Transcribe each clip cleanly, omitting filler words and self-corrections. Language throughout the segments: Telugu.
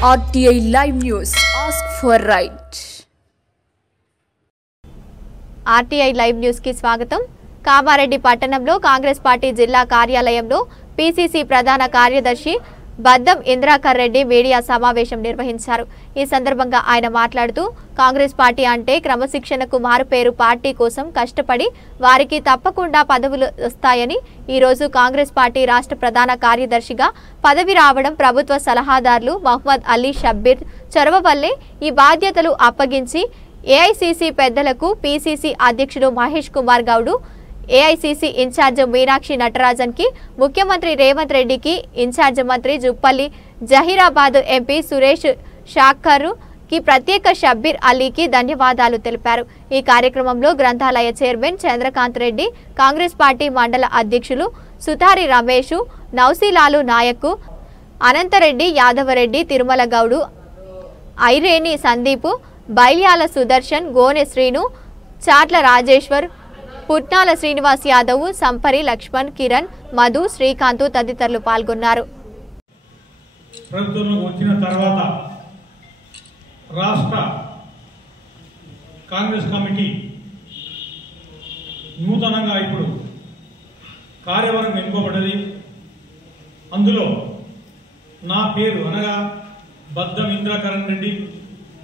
RTI Live News. Ask for right. RTI Live News की स्वागतम. కామారెడ్డి పట్టణంలో కాంగ్రెస్ పార్టీ జిల్లా కార్యాలయంలో పీసీసీ ప్రధాన కార్యదర్శి బద్దం ఇంద్రాకర్ రెడ్డి మీడియా సమావేశం నిర్వహించారు. ఈ సందర్భంగా ఆయన మాట్లాడుతూ కాంగ్రెస్ పార్టీ అంటే క్రమశిక్షణకు మారుపేరు, పార్టీ కోసం కష్టపడి వారికి తప్పకుండా పదవులు వస్తాయని, ఈ రోజు కాంగ్రెస్ పార్టీ రాష్ట్ర ప్రధాన కార్యదర్శిగా పదవి రావడం ప్రభుత్వ సలహాదారులు మహమ్మద్ అలీ షబ్బీర్ చొరవ వల్లే ఈ బాధ్యతలు అప్పగించి ఏఐసీసీ పెద్దలకు పీసీసీ అధ్యక్షుడు మహేష్ కుమార్ గౌడ్, ఏఐసీసీ ఇన్ఛార్జ్ మీనాక్షి నటరాజన్ కి, ముఖ్యమంత్రి రేవంత్ రెడ్డికి, ఇన్ఛార్జ్ మంత్రి జుప్పల్లి జహీరాబాద్ ఎంపీ సురేష్ షాక్కర్ కి, ప్రత్యేక షబ్బీర్ అలీకి ధన్యవాదాలు తెలిపారు. ఈ కార్యక్రమంలో గ్రంథాలయ చైర్మన్ చంద్రకాంత్ రెడ్డి, కాంగ్రెస్ పార్టీ మండల అధ్యక్షులు సుతారి రమేష్, నౌసీలాలు నాయక్, అనంతరెడ్డి, యాదవరెడ్డి, తిరుమల గౌడు, ఐరేని సందీప్, బైల్యాల సుదర్శన్, గోనె శ్రీను, చాట్ల రాజేశ్వర్, పుట్నాల శ్రీనివాస్ యాదవ్, సంపరి లక్ష్మణ్, కిరణ్, మధు, శ్రీకాంత్ తదితరులు పాల్గొన్నారు. ప్రభుత్వంలోకి వచ్చిన తర్వాత రాష్ట్ర కాంగ్రెస్ కమిటీ నూతనంగా ఇప్పుడు కార్యవర్గం ఎన్నుకోబడ్డది. అందులో నా పేరు అనగా బద్దం ఇంద్రాకర్ రెడ్డి,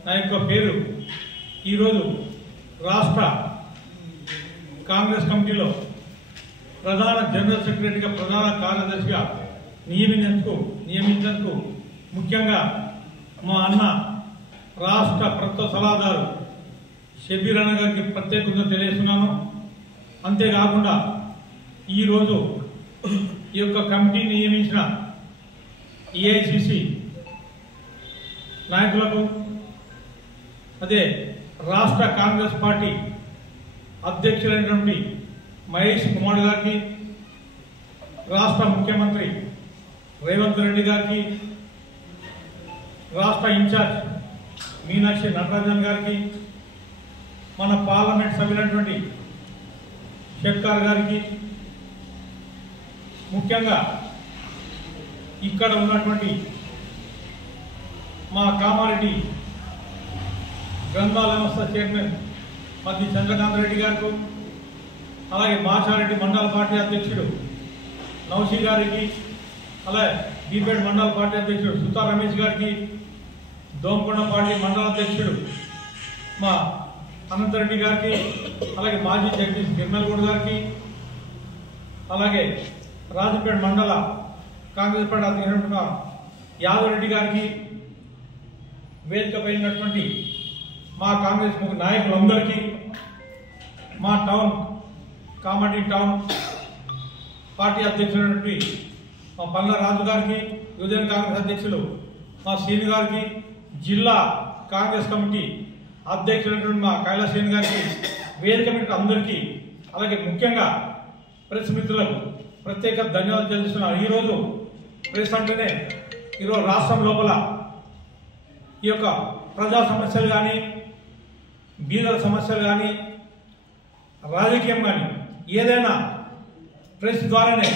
నా యొక్క పేరు ఈరోజు రాష్ట్ర కాంగ్రెస్ కమిటీలో ప్రధాన జనరల్ సెక్రటరీగా, ప్రధాన కార్యదర్శిగా నియమించేందుకు ముఖ్యంగా మా అన్న రాష్ట్ర ప్రభుత్వ సలహాదారు షబ్బీర్ అన్న గారికి ప్రత్యేకంగా తెలియజేస్తున్నాను. అంతేకాకుండా ఈరోజు ఈ యొక్క కమిటీని నియమించిన ఏఐసీసీ నాయకులకు, అదే రాష్ట్ర కాంగ్రెస్ పార్టీ అధ్యక్షులైనటువంటి మహేష్ కుమార్ గారికి, రాష్ట్ర ముఖ్యమంత్రి రేవంత్ రెడ్డి గారికి, రాష్ట్ర ఇన్ఛార్జ్ మీనాక్షి నటరాజన్ గారికి, మన పార్లమెంట్ సభ్యులైనటువంటి షెట్కార్ గారికి, ముఖ్యంగా ఇక్కడ ఉన్నటువంటి మా కామారెడ్డి గ్రంథాలయ సంస్థ చైర్మన్ మధ్య చంద్రకాంత్ రెడ్డి గారికి, అలాగే మాచారెడ్డి మండల పార్టీ అధ్యక్షుడు నౌషీ గారికి, అలాగే బీపేట్ మండల పార్టీ అధ్యక్షుడు సుతా రమేష్ గారికి, దోమకొండ పార్టీ మండల అధ్యక్షుడు మా అనంతరెడ్డి గారికి, అలాగే మాజీ జగదీష్ గిర్మల్గూడ్ గారికి, అలాగే రాజపేట మండల కాంగ్రెస్ పార్టీ అధ్యక్షుడు యాదవరెడ్డి గారికి, వేదిక పైనటువంటి మా కాంగ్రెస్ నాయకులందరికీ, మా కామారెడ్డి టౌన్ పార్టీ అధ్యక్షులైనటువంటి మా పల్ల రాజు గారికి, యువజన కాంగ్రెస్ అధ్యక్షులు మా శ్రీని గారికి, జిల్లా కాంగ్రెస్ కమిటీ అధ్యక్షులైనటువంటి మా కైలాసేని గారికి, వేదిక మీద అందరికీ, అలాగే ముఖ్యంగా ప్రెస్ మిత్రులకు ప్రత్యేక ధన్యవాదాలు తెలుస్తున్నాను. ఈరోజు ప్రెస్ అంటేనే ఈరోజు రాష్ట్రం లోపల ఈ యొక్క ప్రజా సమస్యలు కానీ, బీదల సమస్యలు కానీ, రాజకీయం కానీ ఏదైనా ప్రెస్ ద్వారానే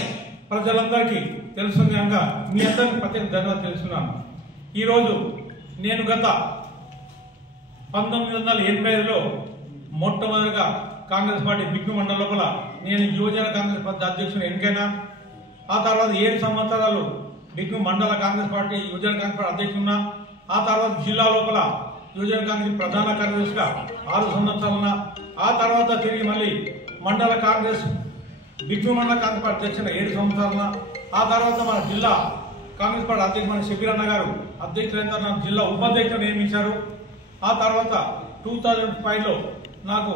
ప్రజలందరికీ తెలుస్తుంది కనుక మీ అందరికీ ప్రత్యేక ధన్యవాదాలు తెలుస్తున్నాను. ఈరోజు నేను గత 1985లో మొట్టమొదటిగా కాంగ్రెస్ పార్టీ బిగ్గు మండల లోపల నేను యువజన కాంగ్రెస్ పార్టీ అధ్యక్షుడు ఎన్నికైనా. ఆ తర్వాత 7 సంవత్సరాలు బిగ్గు మండల కాంగ్రెస్ పార్టీ యువజన కాంగ్రెస్ పార్టీ అధ్యక్షుడున్నా. ఆ తర్వాత జిల్లా లోపల యువజన కాంగ్రెస్ ప్రధాన కార్యదర్శిగా 6 సంవత్సరాలున్నా. ఆ తర్వాత తిరిగి మళ్ళీ మండల కాంగ్రెస్ బిగ్గు మండల కాంగ్రెస్ పార్టీ అధ్యక్షుడు 7 సంవత్సరాలున్నా. ఆ తర్వాత మన జిల్లా కాంగ్రెస్ పార్టీ అధ్యక్షుడు మన షబ్బీర్ అన్న గారు అధ్యక్షులైన నాకు జిల్లా ఉపాధ్యక్షుడు నియమించారు. ఆ తర్వాత 2005లో నాకు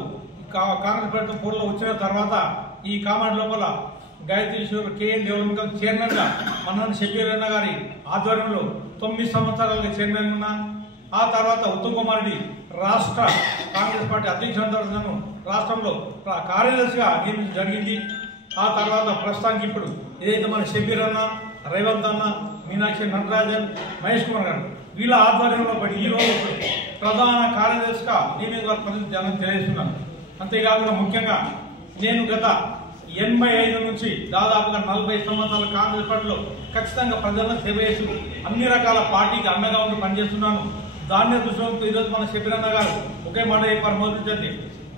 కాంగ్రెస్ పార్టీ పోటీలో వచ్చిన తర్వాత ఈ కామారెడ్డి లోపల గాయత్రీశ్వర్ కేఎన్ డెవలప్మెంట్ చైర్మన్ గా మన షబ్బీర్ అన్న గారి ఆధ్వర్యంలో 9 సంవత్సరాలుగా చైర్మన్ ఉన్నా. ఆ తర్వాత ఉత్తమ్ కుమార్ రెడ్డి రాష్ట్ర కాంగ్రెస్ పార్టీ అధ్యక్షుడు రాష్ట్రంలో కార్యదర్శిగా నియమించడం జరిగింది. ఆ తర్వాత ప్రస్తుతానికి ఇప్పుడు ఏదైతే మన షబ్బీర్ అన్న, రేవంత్ అన్న, మీనాక్షి నటరాజన్, మహేష్ కుమార్ గారు వీళ్ళ ఆధ్వర్యంలో పడి ఈరోజు ప్రధాన కార్యదర్శిగా నియమించడం తెలియజేస్తున్నాను. అంతేకాకుండా ముఖ్యంగా నేను గత 85 నుంచి దాదాపుగా 40 సంవత్సరాల కాంగ్రెస్ పార్టీలో ఖచ్చితంగా ప్రజలను సేవ చేస్తూ అన్ని రకాల పార్టీకి అండగా ఉండి పనిచేస్తున్నాను. దాన్ని దృష్టిలో ఈరోజు మన షబీరన్న గారు ఒకే మాట చెప్పారు, మొదటి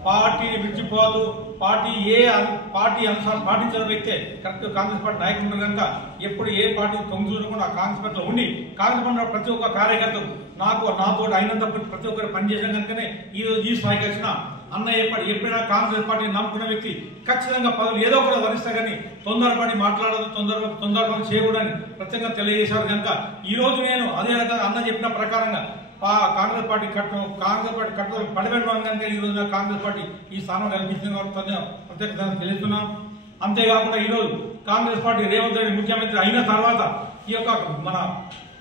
పార్టీని విడిచిపోదు, పార్టీ అనుసారం పాటించిన వ్యక్తే కరెక్ట్ కాంగ్రెస్ పార్టీ నాయకులు ఉన్నారు కనుక ఎప్పుడు ఏ పార్టీ తొంగి చూడకుండా కాంగ్రెస్ పార్టీలో ఉండి కాంగ్రెస్ పార్టీ ప్రతి ఒక్క కార్యకర్తకు నాతో అయినంత ప్రతి ఒక్కరు పనిచేసిన కనుకనే ఈరోజు ఈ స్థాయికి వచ్చిన అన్న ఎప్పుడైనా కాంగ్రెస్ పార్టీ నమ్ముకున్న వ్యక్తి ఖచ్చితంగా పదవులు ఏదో ఒకటి వరిస్తా కానీ తొందరపడి మాట్లాడదు, తొందరపడి చేయకూడదని ప్రత్యేకంగా తెలియజేశారు కనుక ఈ రోజు నేను అదే రకంగా అన్న చెప్పిన ప్రకారంగా కాంగ్రెస్ పార్టీ కట్టుదల పడిపెట్టడం కనుక ఈ రోజు కాంగ్రెస్ పార్టీ ఈ స్థానం కల్పించింది ప్రత్యేకంగా తెలుస్తున్నాం. అంతేకాకుండా ఈరోజు కాంగ్రెస్ పార్టీ రేవంత్ రెడ్డి ముఖ్యమంత్రి అయిన తర్వాత ఈ యొక్క మన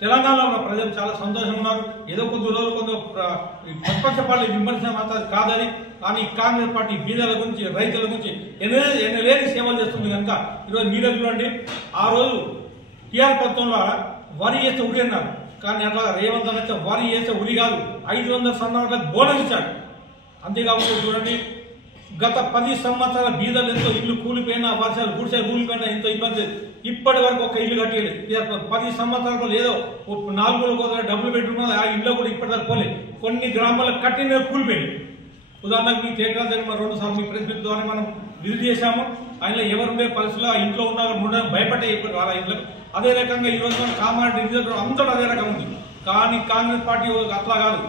తెలంగాణలో ప్రజలు చాలా సంతోషంగా ఉన్నారు. ఏదో కొద్ది రోజులు ప్రతిపక్ష పార్టీ విమర్శనం కాదని, కానీ కాంగ్రెస్ పార్టీ బీదల గురించి రైతుల గురించి ఎన్నలేని సేవలు చేస్తుంది కనుక ఈరోజు మీరే చూడండి. ఆ రోజు టీఆర్ ప్రభుత్వంలో వరి వేస్తే ఉరి అన్నారు, కానీ అట్లా రేవంత్ అయితే వరి వేస్తే ఉరి కాదు 500 సన్నాలకు బోనస్ ఇచ్చాడు. అంతేకాకుండా చూడండి, గత 10 సంవత్సరాల బీదలు ఎంతో ఇల్లు కూలిపోయినా, వర్షాలు గుడిసే కూలిపోయినా ఎంతో ఇబ్బంది, ఇప్పటి వరకు ఒక ఇల్లు కట్టలేదు. 10 సంవత్సరాలు ఏదో 4 డబ్బులు పెట్టుకున్నది, ఆ ఇల్లు కూడా ఇప్పటిదాకా పోలేదు. కొన్ని గ్రామాలకు కట్టిన కూలిపోయింది. ఉదాహరణకు మీ కేంద్రాల దగ్గర 2 సార్లు మీ ప్రెస్ మీట్ ద్వారా మనం విజిట్ చేశాము. ఆయన ఎవరుండే పరిస్థితుల్లో ఆ ఇంట్లో ఉన్నారు భయపడే ఇప్పుడు వాళ్ళ ఇంట్లో. అదే రకంగా ఈ రోజు కామారెడ్డి రిజర్వ్ అంతటా అదే రకం ఉంది. కానీ కాంగ్రెస్ పార్టీ అట్లా కాదు,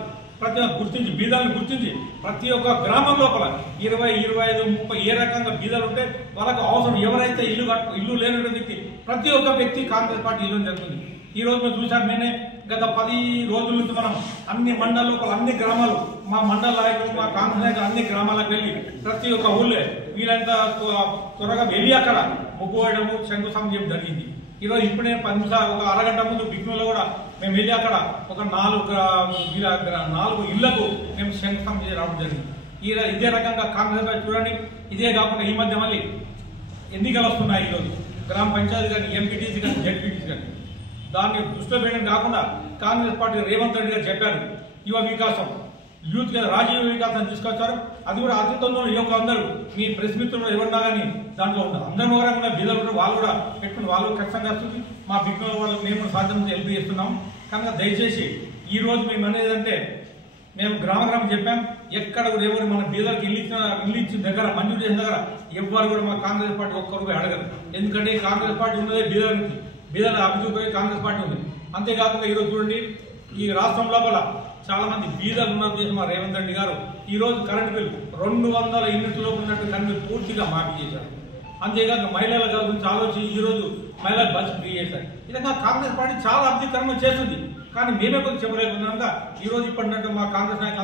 ప్రతి గుర్తించి బీదలను గుర్తించి ప్రతి ఒక్క గ్రామం లోపల 20, 25, 30 ఏ రకంగా బీదలు ఉంటే వాళ్ళకు అవసరం ఎవరైతే ఇల్లు లేనటువంటి వ్యక్తి ప్రతి ఒక్క వ్యక్తి కాంగ్రెస్ పార్టీ ఇల్లు జరుగుతుంది. ఈ రోజు మేము చూసాం, నేనే గత 10 రోజుల నుంచి మనం అన్ని మండల లోపల అన్ని గ్రామాలు మా మండల నాయకులు మా కాంగ్రెస్ నాయకులు అన్ని గ్రామాలకు వెళ్ళి ప్రతి ఒక్క ఊళ్ళో వీళ్ళంతా త్వరగా వెళ్ళి అక్కడ ముగ్గు వేయడము శంకుస్థాపన చేయడం జరిగింది. ఈరోజు ఇప్పుడు నేను 10 నిమిషాలు ఒక అరగంట ముందు బిగ్నూలో కూడా మేము వెళ్ళి అక్కడ ఒక 4 ఇళ్లకు మేము శంకుస్థాపన చేసి రావడం జరిగింది. ఇదే రకంగా కాంగ్రెస్ పార్టీ చూడండి. ఇదే కాకుండా ఈ మధ్య మళ్ళీ ఎన్నికలు వస్తున్నాయి. ఈరోజు గ్రామ పంచాయతీ కానీ, ఎంపీటీసీ కానీ, జెడ్పీటీసీ కానీ, దాన్ని దృష్టిలో పెట్టడం కాకుండా కాంగ్రెస్ పార్టీ రేవంత్ రెడ్డి గారు చెప్పారు యువ వికాసం, యూత్ రాజీవ వికాసం తీసుకొచ్చారు. అది కూడా అతి తొందరలో యువకులు అందరూ మీ ప్రెస్ మిత్రులు ఎవరున్నా కానీ దాంట్లో ఉన్నారు. అందరి కూడా బీదలు ఉన్నారు, వాళ్ళు కూడా పెట్టుకుని వాళ్ళు ఖచ్చితంగా వస్తుంది. మా బిగ్నోల వాళ్ళు మేము సాధ్యం హెల్ప్ చేస్తున్నాం. కనుక దయచేసి ఈ రోజు మేము అనేది అంటే మేము గ్రామం చెప్పాం, ఎక్కడ కూడా ఎవరు మన బీదలకు ఇల్లు ఇచ్చిన దగ్గర మంజూరు చేసిన దగ్గర ఎవ్వరు కూడా మా కాంగ్రెస్ పార్టీ ఒక్కరు అడగరు. ఎందుకంటే కాంగ్రెస్ పార్టీ ఉన్నదే బీదల నుంచి, బీదల అభివృద్ధి కాంగ్రెస్ పార్టీ ఉంది. అంతేకాకుండా ఈరోజు చూడండి, ఈ రాష్ట్రం లోపల చాలా మంది బీదలు ఉన్నారు చేసి మా రేవంత్ రెడ్డి గారు ఈ రోజు కరెంట్ బిల్ 200 యూనిట్ల లోపు ఉన్నట్టు కరెంట్ బిల్ పూర్తిగా మాఫీ చేశారు. అంతేకాక మహిళల గురించి ఆలోచించి ఈ రోజు మహిళలకు బస్సు ఫ్రీ చేశారు. ఈ విధంగా కాంగ్రెస్ పార్టీ చాలా అభివృద్ధి చేస్తుంది. కానీ మేమే కొంచెం చెప్పలేకుండా ఈ రోజు ఇప్పటినట్టు మా కాంగ్రెస్ నాయకులు